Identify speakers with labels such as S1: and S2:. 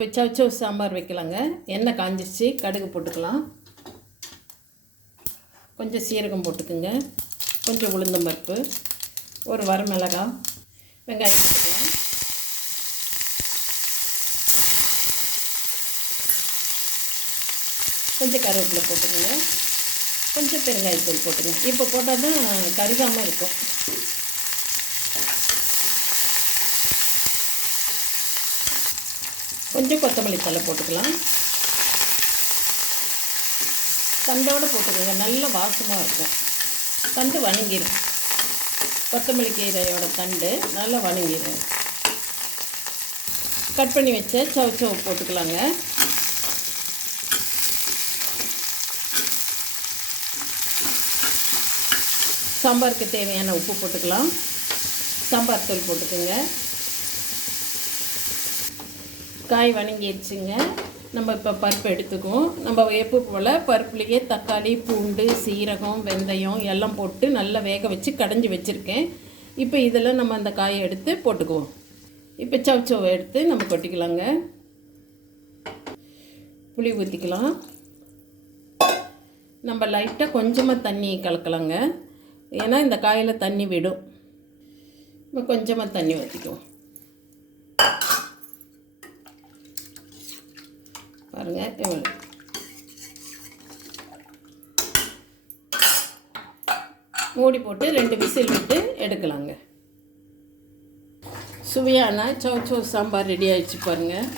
S1: இப்போ சவுச்சவு சாம்பார் வைக்கலாங்க. எண்ணெய் காஞ்சிச்சு கடுகு போட்டுக்கலாம். கொஞ்சம் சீரகம் போட்டுக்குங்க. கொஞ்சம் உளுந்தம் பருப்பு ஒரு வரமிளகா வெங்காயம் போட்டுக்கலாம். கொஞ்சம் கருவேப்பிலை போட்டுக்கோங்க. கொஞ்சம் பெருங்காயத்தூள் போட்டுங்க இப்போ போட்டால் தான் கருகாமல் இருக்கும். கொஞ்சம் கொத்தமல்லி தலை போட்டுக்கலாம். தண்டோடு போட்டுக்கோங்க நல்ல வாசமாக இருக்கும். தண்டு வணங்கிடும் கொத்தமல்லி கீரையோட தண்டு நல்லா வணங்கிடும் கட் பண்ணி வச்ச சவு சவு போட்டுக்கலாங்க. சாம்பாருக்கு தேவையான உப்பு போட்டுக்கலாம். சாம்பார் தூள் போட்டுக்கோங்க. காய் வணங்கிடுச்சுங்க நம்ம இப்போ பருப்பு எடுத்துக்குவோம். நம்ம வேப்பு போல் பருப்புலேயே தக்காளி பூண்டு சீரகம் வெந்தயம் எல்லாம் போட்டு நல்லா வேக வச்சு கடைஞ்சி வச்சுருக்கேன். இப்போ இதில் நம்ம அந்த காயை எடுத்து போட்டுக்குவோம். இப்போ சவுச்சவை எடுத்து நம்ம கொட்டிக்கலாங்க. புளி ஊற்றிக்கலாம் நம்ம லைட்டாக கொஞ்சமாக தண்ணி கலக்கலாங்க. ஏன்னா இந்த காயில் தண்ணி விடும். நம்ம கொஞ்சமாக தண்ணி ஊற்றிக்குவோம் பாருங்கள் எவ்வளோ மூடி போட்டு ரெண்டு விசில் விட்டு எடுக்கலாங்க. சுவையான சௌ சௌ சாம்பார் ரெடி ஆயிடுச்சு பாருங்கள்